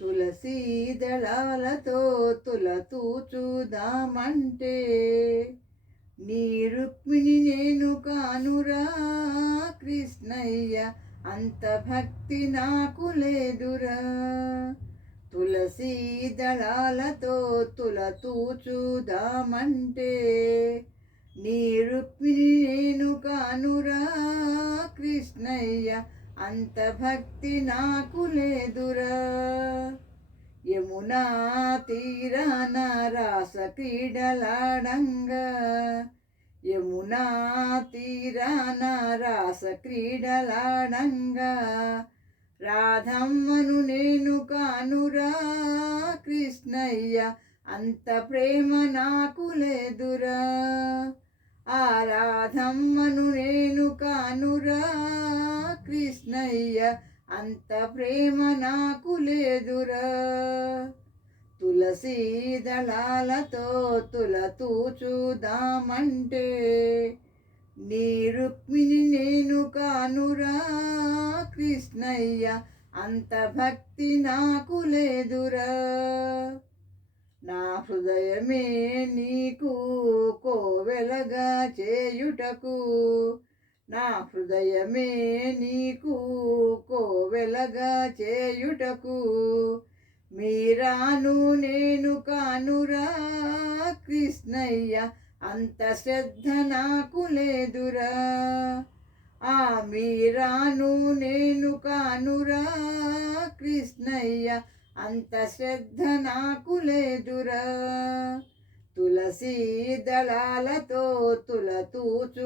తులసీ దళాలతో తులతూచుదామంటే నీ రుక్మిణి నేను కానురా కృష్ణయ్య, అంత భక్తి నాకు లేదురా. తులసీ దళాలతో తులతూచుదామంటే నీ రుక్మిణి నేను కానురా కృష్ణయ్య, అంత భక్తి నాకు లేదురా. యమునా తీరాన రాస క్రీడలాడంగా, యమునా తీరాన రాస క్రీడలాడంగా రాధమ్మను నేను కానురా కృష్ణయ్య, అంత ప్రేమ నాకు లేదురా. ఆ రాధమ్మను నేను కానురా కృష్ణయ్య, అంత ప్రేమ నాకు లేదురా. తులసీ దళాలతో తులతూచుదామంటే నీ రుక్మిణి నేను కానురా కృష్ణయ్య, అంత భక్తి నాకు లేదురా. నా హృదయమే నీకు కోవెలగా చేయుటకు, నా హృదయమే నీకు కోవెలగా చేయుటకు మీరాను నేను కానురా కృష్ణయ్య, అంత శ్రద్ధ నాకు లేదురా. ఆ మీరాను నేను కానురా కృష్ణయ్య, అంత శ్రద్ధ నాకు లేదురా. తులసీ దళాలతో తులతూచుదామంటే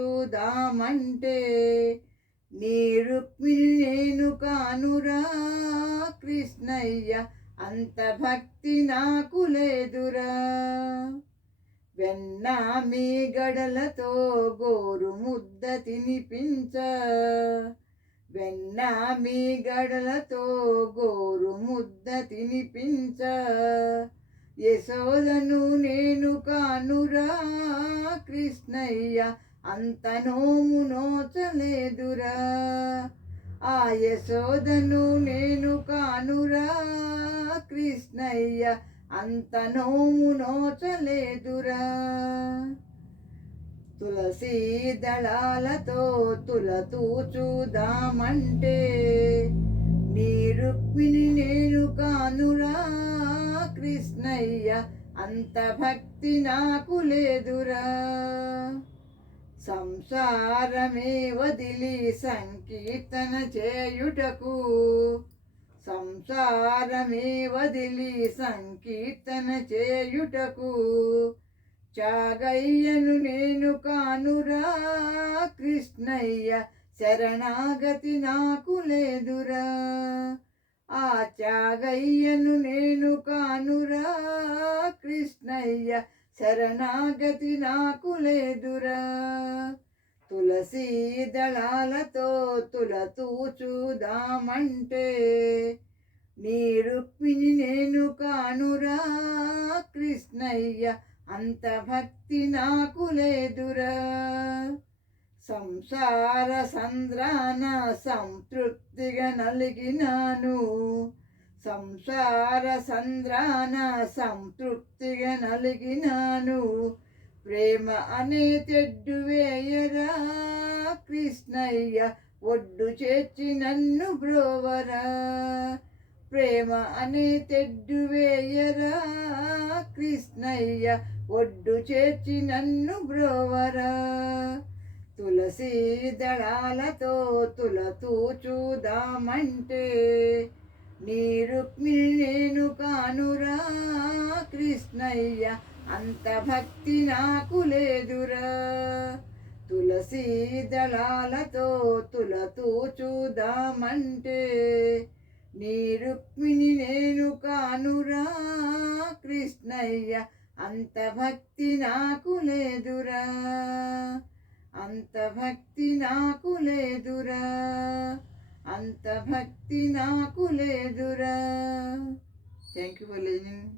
నీ రుక్మిణి నేను కానురా కృష్ణయ్య, అంత భక్తి నాకు లేదురా. వెన్నా మీ గడలతో గోరు ముద్ద తినిపించ, వెన్నా మీ గడలతో గోరు ముద్ద తినిపించ యశోదను నేను కానురా కృష్ణయ్య, అంత నోము నోచలేదురా. ఆ యశోదను నేను కానురా కృష్ణయ్య, అంత నోము నోచలేదురా. తులసీ దళాలతో తులతూచుదామంటే నీ రుక్మిణి నేను కానురా కృష్ణయ్య, అంత భక్తి నాకు లేదురా. సంసారమే వదిలి సంకీర్తన చేయుటకు, సంసారమే వదిలి సంకీర్తన చేయుటకు చాగయ్యను నేను కానురా కృష్ణయ్య, శరణాగతి నాకు లేదురా. ఆ చాగయ్యను నేను కానురా కృష్ణయ్య, శరణాగతి నాకు లేదురా. తులసీ దళాలతో తులతూచుదామంటే నీ రుక్మిణి నేను కానురా కృష్ణయ్య, అంత భక్తి నాకు లేదురా. సంసార సంద్రాన సంతృప్తిగా నలిగినాను, సంసార సంద్రాన సంతృప్తిగా నలిగినాను ప్రేమ అనే తెడ్డు వేయరా కృష్ణయ్య, ఒడ్డు చేర్చి నన్ను బ్రోవరా. ప్రేమ అనే తెడ్డు వేయరా కృష్ణయ్య, ఒడ్డు చేర్చి నన్ను బ్రోవరా. తులసీ దళాలతో తులతూచుదామంటే నీ రుక్మిణి నేను కానురా కృష్ణయ్య, అంత భక్తి నాకు లేదురా. తులసీ దళాలతో తులతూచుదామంటే నీ రుక్మిణి నేను కానురా కృష్ణయ్య, అంత భక్తి నాకు లేదురా. అంత భక్తి నాకు లేదురా, అంత భక్తి నాకు లేదురా. Thank you for listening.